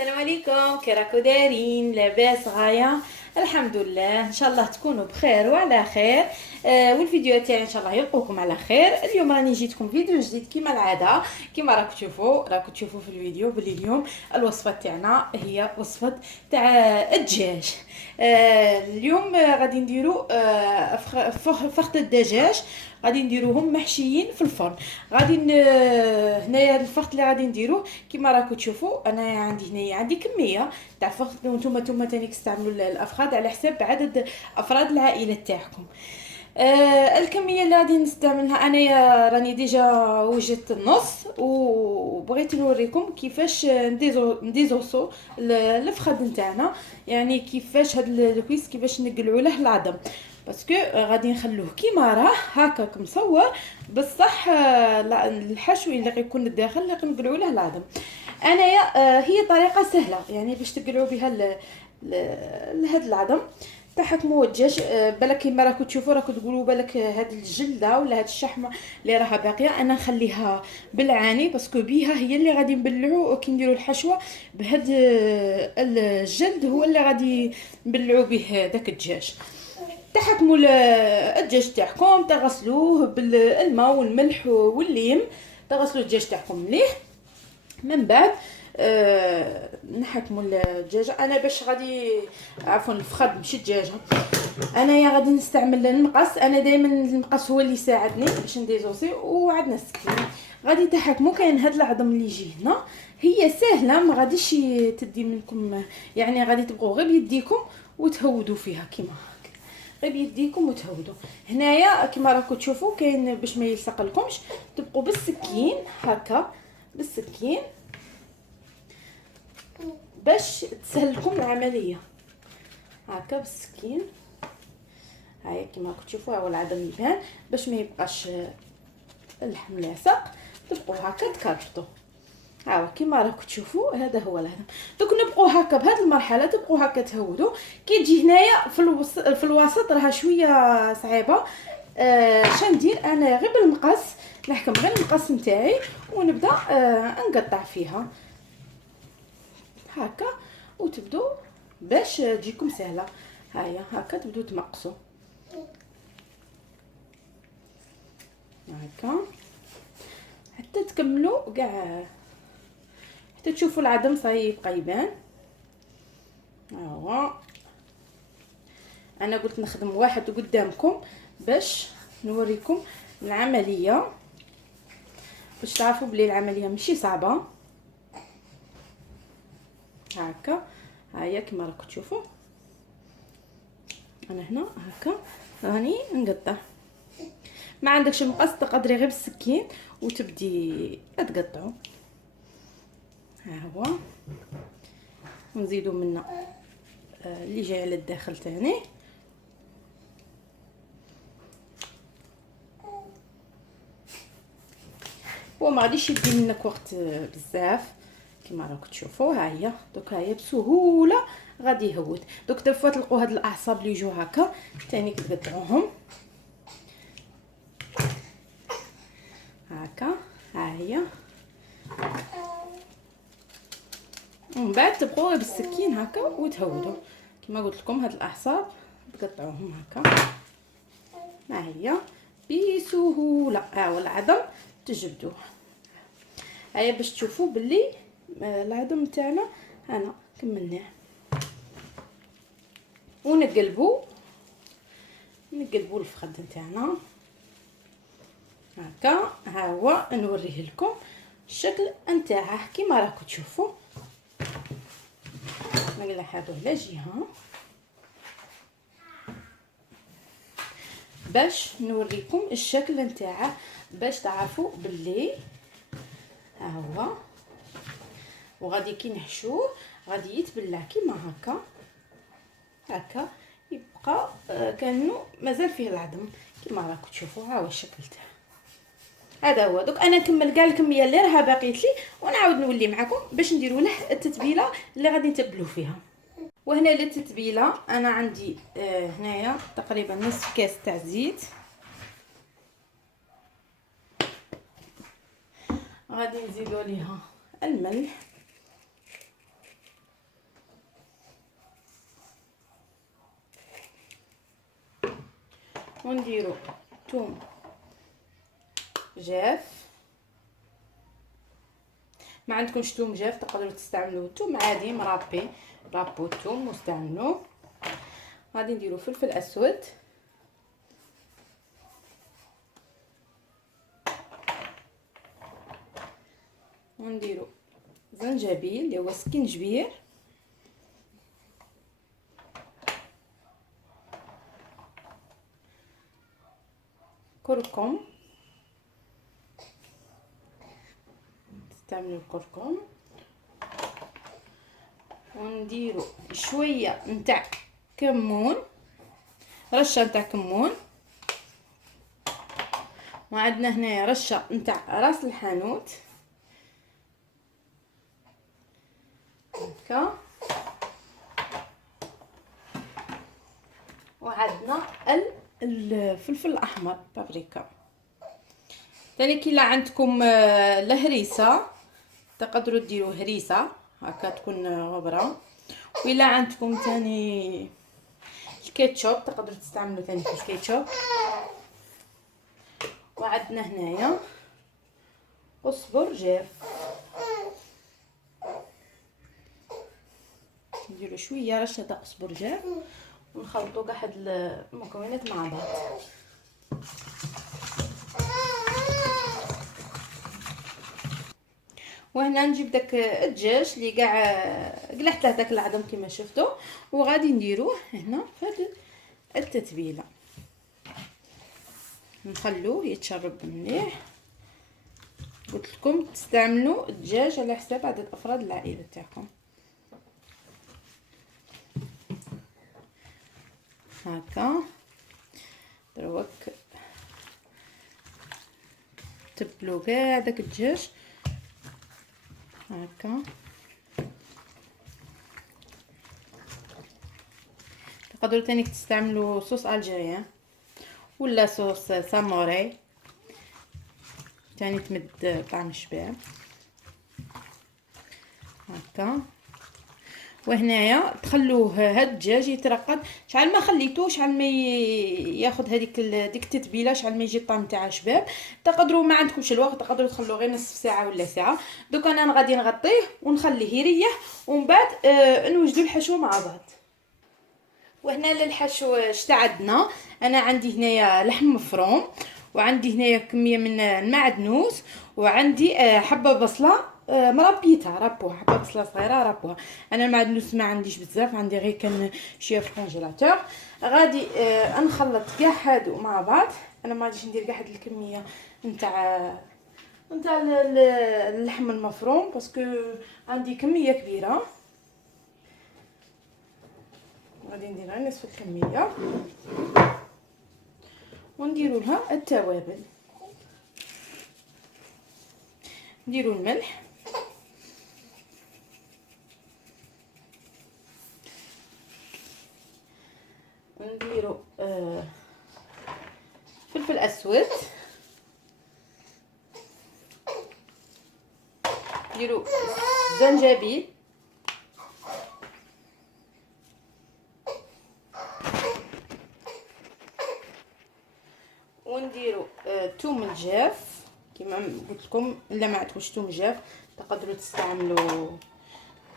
السلام عليكم، كي راكو دايرين؟ لاباس غايه؟ الحمد لله. ان شاء الله تكونوا بخير وعلى خير. والفيديوهات تاعي ان شاء الله يلقوكم على خير. اليوم راني جيتكم فيديو جديد كما العاده، كما راكو تشوفوا في الفيديو بلي اليوم الوصفه تاعنا هي وصفه تاع الدجاج. اليوم غادي نديرو فخت الدجاج، غادي نديروهم محشيين في الفرن. هنايا الفخت اللي غادي نديروه كما راكو تشوفوا. انا عندي كميه تاع فخت، وانتم تاني تستعملوا الافخاذ على حساب عدد افراد العائله تاعكم. الكميه اللي غادي نستعملها انايا راني ديجا وجدت النص، وبغيت نوريكم كيفاش نديزوسو الفخذ نتاعنا، يعني كيفاش هاد الكويس كيفاش نقلعوا له العظم، باسكو غادي نخلوه كيما راه هكاك مصور. بصح الحشو اللي غيكون الداخل اللي غنقلعوا له العظم. انايا هي طريقه سهله يعني باش تقلعوا بها هاد العظم. تحكموا الدجاج. بالك كيما راكم تشوفوا راكم تقولوا بالك هاد الجلده ولا هاد الشحمه اللي راها باقيه، انا نخليها بالعاني باسكو بيها هي اللي غادي نبلعوا كي نديروا الحشوه بهاد الجلد، هو اللي غادي نبلعوا به داك الدجاج. تحكموا الدجاج تاعكم، تغسلوه بالماء والملح والليم، تغسلوا الدجاج تاعكم مليح. من بعد نحكموا الدجاجه. انا باش غادي عفوا الفخذ ماشي الدجاجه، انايا غادي نستعمل المقص. انا دائما المقص هو اللي يساعدني باش نديزوسي، وعندنا السكين. غادي تحكموا كاين هاد العظم اللي يجي هنا، هي سهله ما غاديش تدي منكم، يعني غادي تبقوا غير بيديكم وتهودوا فيها كيما هكا، غير بيديكم وتهودوا. هنايا كيما راكم تشوفوا كاين باش ما يلصق لكمش، تبقوا بالسكين هكا، بالسكين باش تسهل لكم العمليه. هكا بالسكين، هاي كيما راكم تشوفوا هو العظم يبان باش ما يبقاش اللحم لاصق. تبقوا هكا تكرفطوا، هاو كيما راكم تشوفوا هذا هو العظم. دوك نبقوا هكا بهذه المرحله، تبقوا هكا تهودوا. كي تجي هنايا في الوسط راها شويه صعيبه. شندير انا غير بالمقص، نحكم غير المقص نتاعي ونبدا نقطع فيها هكا، وتبدو باش تجيكم سهله. هيا هكا تبدو تمقصوا هكا حتى تكملوا كاع، حتى تشوفوا العظم صاي يبقى يبان. هو انا قلت نخدم واحد قدامكم باش نوريكم العمليه، باش تعرفوا بلي العمليه ماشي صعبه. هكا هيا كما راكم تشوفوا، انا هنا هكا راني نقطع. ما عندكش مقص تقدري غير بالسكين وتبدي تقطعوا. ها هو ونزيدوا منا اللي جاي على الداخل تاني. وما غاديش يدي منك وقت بزاف كما راكم تشوفوا. ها هي دوك، ها هي بسهوله غادي يهود. دوك دفوا تلقوا هاد الاعصاب اللي يجوا هكا تاني كتقطعوهم هكا. ها هي ومن بعد تبقوا بالسكين هكا وتهودوا كما قلت لكم. هاد الاعصاب تقطعوهم هكا، ها هي بسهوله. ها العظم تجبدوه. هيا باش تشوفوا باللي العظم تاعنا هنا كملناه. ونقلبوا الفخذ نتاعنا هكا. ها هو نوريه لكم الشكل نتاعه كما راكم تشوفوا. نقلع هذا على جهه باش نوريكم الشكل نتاعه، باش تعرفوا باللي ها هو. وغادي كي نحشوه غادي يتبلع كيما هكا، هكا يبقى كانه مازال فيه العظم كيما راكم تشوفوا. ها هو الشكل تاعه، هذا هو. دوك انا نكمل كاع الكميه اللي راها باقيت لي ونعاود نولي معكم باش نديروا له التتبيله اللي غادي نتبلوا فيها. وهنا للتتبيله انا عندي هنايا تقريبا نصف كاس تاع زيت. غادي نزيدوا ليها الملح ونديرو ثوم جاف. ما عندكمش ثوم جاف تقدروا تستعملوا ثوم عادي مرابي، رابو الثوم واستعملوه. غادي نديرو فلفل اسود، ونديرو زنجبيل اللي هو سكينجبير، كركم، نستعملوا الكركم، ونديرو شويه نتاع كمون، رشه نتاع كمون، وعندنا هنايا رشه نتاع راس الحانوت هكا، وعندنا الفلفل الاحمر بابريكا. ثاني كي لا عندكم الهريسه تقدروا ديروا هريسه هكا تكون غبره، وإلا عندكم ثاني الكيتشوب تقدروا تستعملوا ثاني في الكيتشوب. وعندنا هنايا قزبر جاف، نديروا شويه رشه تاع قزبر جاف ونخلطوا كاع هاد المكونات مع بعض. وهنا نجيب داك الدجاج اللي كاع قلحت له داك العظم كما شفتوا، وغادي نديروه هنا في هاد التتبيله، نخلوه يتشرب مليح. قلت لكم تستعملوا الدجاج على حساب عدد افراد العائله تاعكم. هكا دروك تبلوا كاع داك الدجاج هكا. تقدروا تاني تستعملوا صوص الجيريان ولا صوص ساموري تاني تمد طعم الشباب هكا. وهنايا تخلوه هاد الدجاج يترقد، شحال ما خليتوه شحال ما ياخذ هذيك ديك التتبيله، شحال ما يجي الطعم تاعها شباب. تقدروا ما عندكمش الوقت تقدروا تخلوه غير نصف ساعه ولا ساعه. دوك انا غادي نغطيه ونخليه يريح، ومن بعد نوجدوا الحشو مع بعض. وهنا للحشو اش عندنا، انا عندي هنايا لحم مفروم، وعندي هنايا كميه من المعدنوس، وعندي حبه بصله مربيتها ربوها، حبه بصله صغيره ربوها. انا المعدنوس ما عنديش بزاف، عندي غير كان شويه في الكونجيلاتور. غادي نخلط كاع هادو مع بعض. انا ما غاديش ندير كاع هاد الكميه نتاع اللحم المفروم باسكو عندي كميه كبيره، غادي ندير غير نصف الكميه. ونديروا لها التوابل، نديروا الملح، ونديروا فلفل اسود، نديروا زنجبيل، ونديروا ثوم الجاف كما قلت لكم. الا ما عندكمش ثوم جاف تقدروا تستعملوا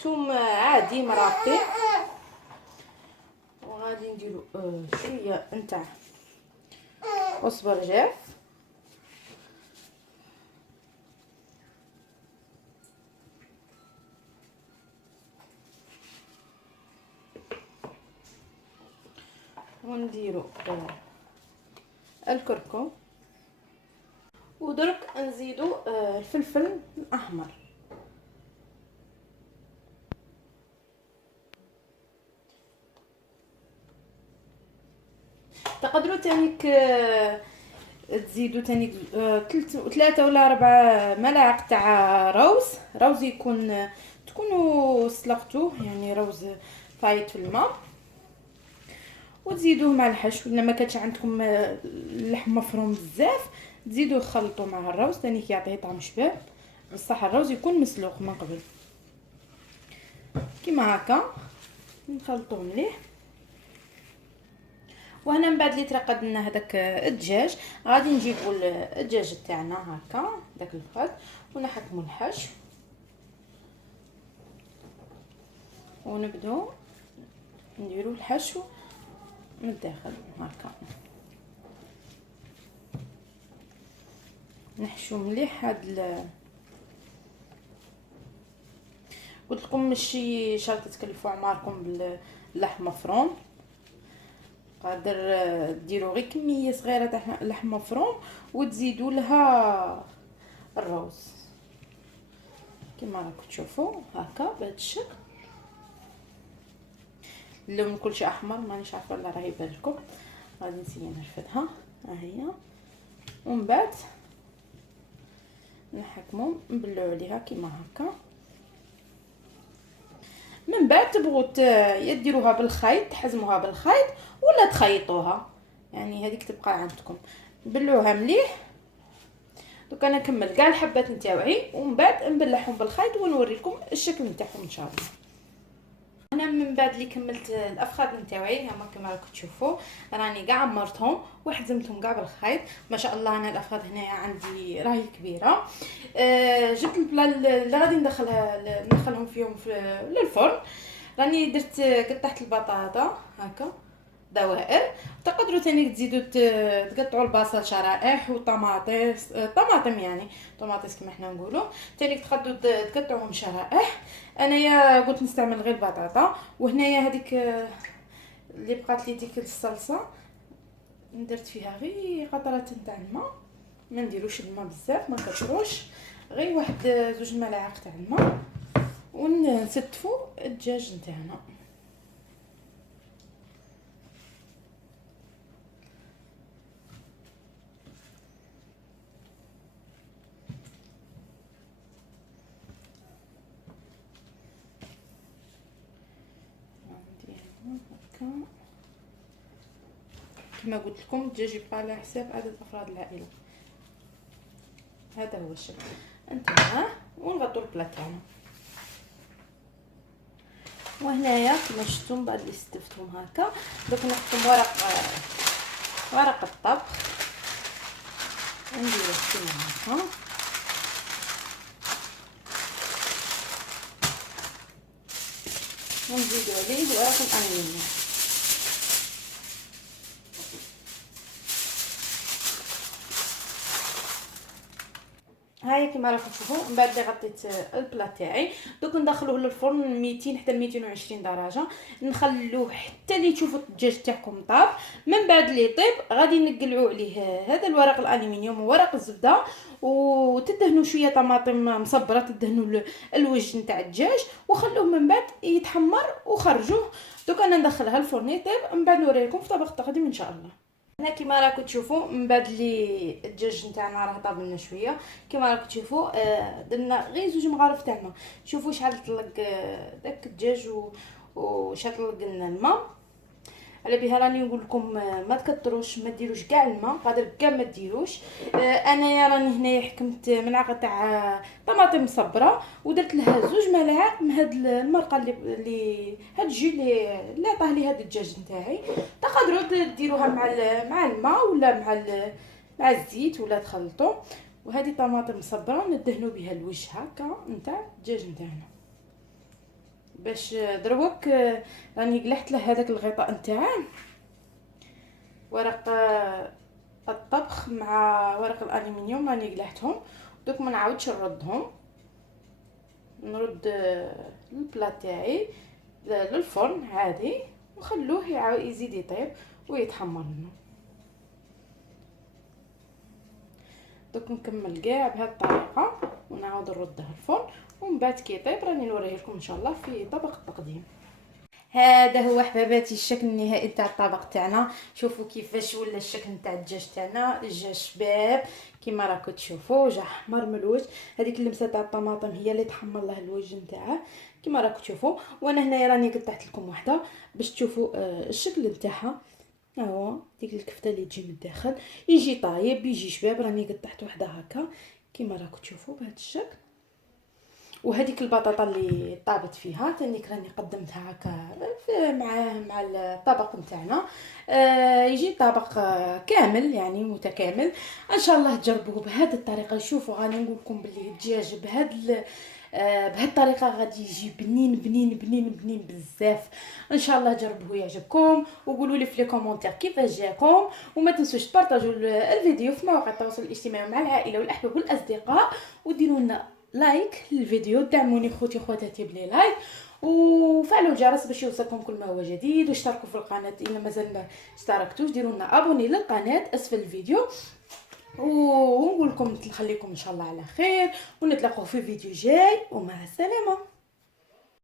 ثوم عادي مرقي. وغادي نديروا شويه نتاع قزبر جاف، ونديروا الكركم، ودرك نزيدوا الفلفل الاحمر. تقدروا تانيك تزيدوا تاني 3 ولا 4 ملاعق تاع روز يكون تكونوا سلقتوه، يعني روز فايت في الماء، وتزيدوه مع الحشو. الا ما كانش عندكم اللحم مفروم بزاف تزيدوه خلطوا مع الروز ثاني يعطيه طعم شباب، بصح الروز يكون مسلوق من قبل. كيما هكا نخلطوه مليح. وهنا من بعد اللي ترقد لنا هذاك الدجاج، غادي نجيبوا الدجاج تاعنا هكا داك الفخاد ونحكموا الحشو ونبداو نديروا الحشو من الداخل هكا. نحشو مليح هاد قلت لكم ماشي شرط تكلفوا عماركم باللحم مفروم، قادر ديروا غير كميه صغيره تاع لحم مفروم وتزيدوا لها الروز كما راكم تشوفوا هكا بهذا الشكل. اللون كلشي احمر، مانيش عارفه ولا راه يبان لكم. غادي نسيي نرفدها ها هي، ومن بعد نحكموا نبلعوا عليها كيما هكا. من بعد تبغوا يديروها بالخيط، تحزموها بالخيط ولا تخيطوها، يعني هذيك تبقى عندكم. نبلعوها مليح. دوك انا نكمل كاع الحبات نتاوعي ومن بعد نبلعهم بالخيط ونوريكم الشكل نتاعهم ان شاء الله. انا من بعد اللي كملت الافخاذ نتاوعي هما كما راكم تشوفوا، راني كاع عمرتهم وحزمتهم كاع بالخيط. ما شاء الله انا الافخاذ هنايا عندي راهي كبيره. جبت البلا اللي غادي ندخلهم فيهم في للفرن. راني درت قطعت البطاطا هكا دوائر. تقدروا ثاني تزيدوا تقطعوا البصل شرائح وطماطيس، طماطم يعني طماطيس كما حنا نقولوا، ثاني تقدروا تقطعوهم شرائح. انايا قلت نستعمل غير البطاطا. وهنايا هذيك اللي بقات لي ديك الصلصه درت فيها غير قطرات تاع الماء، ما نديروش الماء بزاف، ما كتروش، غير واحد 2 ملاعق تاع الماء، ونستفوا الدجاج نتاعنا. كما قلت لكم الدجاج يبقى على حساب عدد افراد العائله. هذا هو الشكل انتهى. ونغطوا البلا تاعنا. وهنايا كما شفتم بعد اللي استفتهم هكا، دوك نحطهم ورق الطبخ ونديروه كيما هكا. ونزيدو عليه ورق الالمنيوم. هاي كما راكم تشوفوا. من بعد اللي غطيت البلا تاعي دوك ندخلوه للفرن 200 حتى 220 درجه، نخلوه حتى اللي تشوفوا الدجاج تاعكم طاب. من بعد اللي يطيب غادي نقلعوا عليه هذا الورق الالومنيوم وورق الزبده، وتدهنوا شويه طماطم مصبره، تدهنوا الوجه نتاع الدجاج وخلوه من بعد يتحمر وخرجوه. دوك انا ندخلها الفرن يطيب، من بعد نوريكم في طبق التقديم ان شاء الله. هنا كما راكم تشوفوا من بعد اللي الدجاج نتاعنا راه طاب لنا شويه، كما راكم تشوفوا درنا غير 2 مغارف تاع الماء. شوفوا شحال طلق داك الدجاج وشحال طلق لنا الماء. على بها راني نقول لكم ما تكثروش، ما ديروش كاع الماء، قادر كاع ما ديروش. انايا راني هنايا حكمت ملعقه تاع طماطم مصبره ودرت لها 2 ملاعق من هاد المرقه اللي هاد الجي اللي عطاه لي هاد الدجاج نتاعي. تقدروا ديروها مع الماء ولا مع الزيت ولا تخلطوا. وهذه طماطم مصبره ندهنوا بها الوجه هكا نتاع الدجاج نتاعنا. باش دروك راني قلحت له هذاك الغطاء نتاعه ورق الطبخ مع ورق الالومنيوم، راني قلحتهم. دوك ما نعاودش نرد البلا تاعي للفرن عادي ونخلوه يزيد يطيب ويتحمر لنا. دوك نكمل كاع بهذه الطريقه ونعاود نرده الفرن، ومن بعد كي يطيب راني نوريه لكم ان شاء الله في طبق التقديم. هذا هو حباباتي الشكل النهائي تاع الطبق تاعنا. شوفوا كيفاش ولا الشكل تاع الدجاج تاعنا. الدجاج شباب كيما راكم تشوفوا، جا احمر من الوجه. هذيك اللمسه تاع الطماطم هي اللي تحمر له الوجه نتاعه كيما راكم تشوفوا. وانا هنايا راني قطعت لكم واحده باش تشوفوا الشكل نتاعها. ها هو ديك الكفته اللي تجي من الداخل يجي طايب يجي شباب. راني قطعت واحده هكا كيما راكم تشوفوا بهذا الشكل. وهذيك البطاطا اللي طابت فيها تاني راني قدمتها هكا مع الطبق نتاعنا. يجي طبق كامل يعني متكامل. ان شاء الله تجربوه بهذه الطريقه. شوفوا غادي نقول لكم باللي الدجاج بهذه الطريقه غادي يجي بنين بنين بنين بنين بزاف. ان شاء الله جربوه يعجبكم، وقولوا لي في لي كومونتير كيفاش جاكم. وما تنسوش تبارطاجوا الفيديو في مواقع التواصل الاجتماعي مع العائله والاحباب والاصدقاء، وديروا لنا لايك للفيديو، دعموني خوتي خواتاتي بلي لايك، وفعلوا الجرس باش يوصلكم كل ما هو جديد، واشتركوا في القناه الا مازال ما اشتركتوش، ديروا لنا ابوني للقناه اسفل الفيديو. ونقول لكم نخليكم ان شاء الله على خير، ونتلاقوا في فيديو جاي، ومع السلامه.